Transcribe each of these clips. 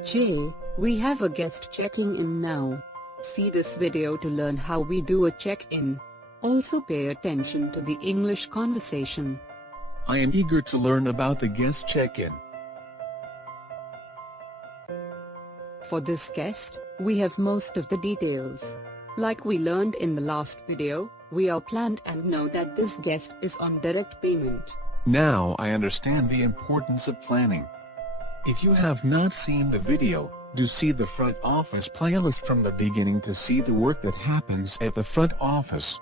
Jay, we have a guest checking in now. See this video to learn how we do a check-in. Also pay attention to the English conversation. I am eager to learn about the guest check-in. For this guest, we have most of the details. Like we learned in the last video, we are planned and know that this guest is on direct payment. Now I understand the importance of planning. If you have not seen the video, do see the front office playlist from the beginning to see the work that happens at the front office.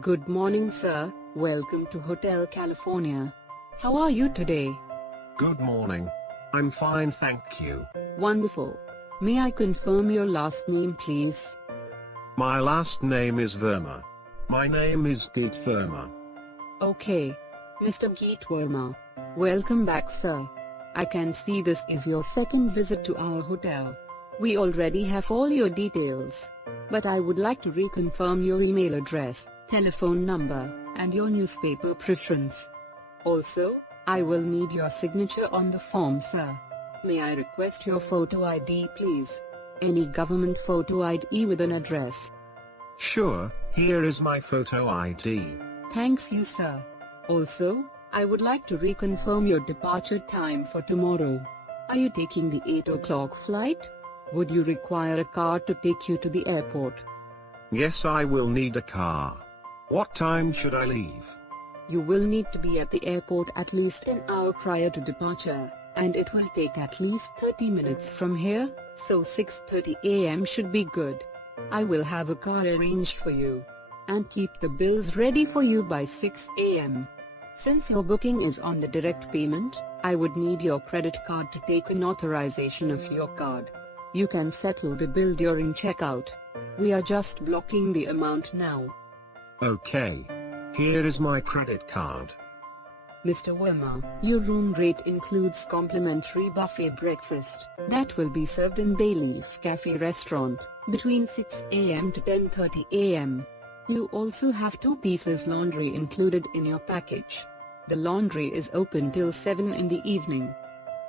Good morning, sir. Welcome to Hotel California. How are you today? Good morning. I'm fine, thank you. Wonderful. May I confirm your last name, please? My last name is Verma. My name is Geet Verma. Okay. Mr. Geet Verma. Welcome back, sir. I can see this is your second visit to our hotel. We already have all your details. But I would like to reconfirm your email address, telephone number, and your newspaper preference. Also, I will need your signature on the form, sir. May I request your photo ID, please? Any government photo ID with an address. Sure, here is my photo ID. Thanks you, sir. Also, I would like to reconfirm your departure time for tomorrow. Are you taking the 8 o'clock flight? Would you require a car to take you to the airport? Yes, I will need a car. What time should I leave? You will need to be at the airport at least an hour prior to departure, and it will take at least 30 minutes from here, so 6:30 a.m. should be good. I will have a car arranged for you. And keep the bills ready for you by 6 a.m. Since your booking is on the direct payment, I would need your credit card to take an authorization of your card. You can settle the bill during checkout. We are just blocking the amount now. Okay. Here is my credit card. Mr. Verma, your room rate includes complimentary buffet breakfast that will be served in Bayleaf Cafe restaurant between 6 a.m. to 10:30 a.m. You also have 2 pieces laundry included in your package. The laundry is open till 7 in the evening.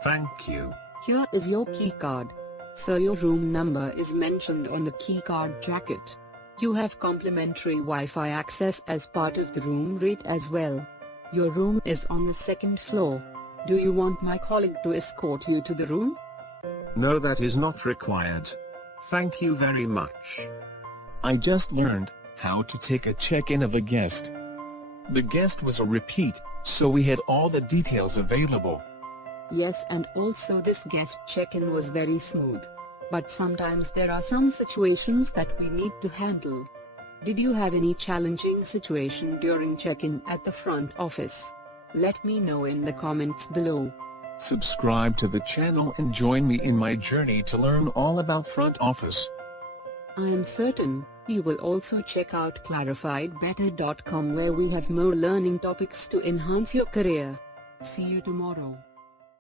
Thank you. Here is your key card. Sir, your room number is mentioned on the key card jacket. You have complimentary Wi-Fi access as part of the room rate as well. Your room is on the 2nd floor. Do you want my colleague to escort you to the room? No, that is not required. Thank you very much. I just learned how to take a check-in of a guest. The guest was a repeat, so we had all the details available. Yes, and also this guest check-in was very smooth. But sometimes there are some situations that we need to handle. Did you have any challenging situation during check-in at the front office? Let me know in the comments below. Subscribe to the channel and join me in my journey to learn all about front office. I am certain you will also check out clarifiedbetter.com, where we have more learning topics to enhance your career. See you tomorrow.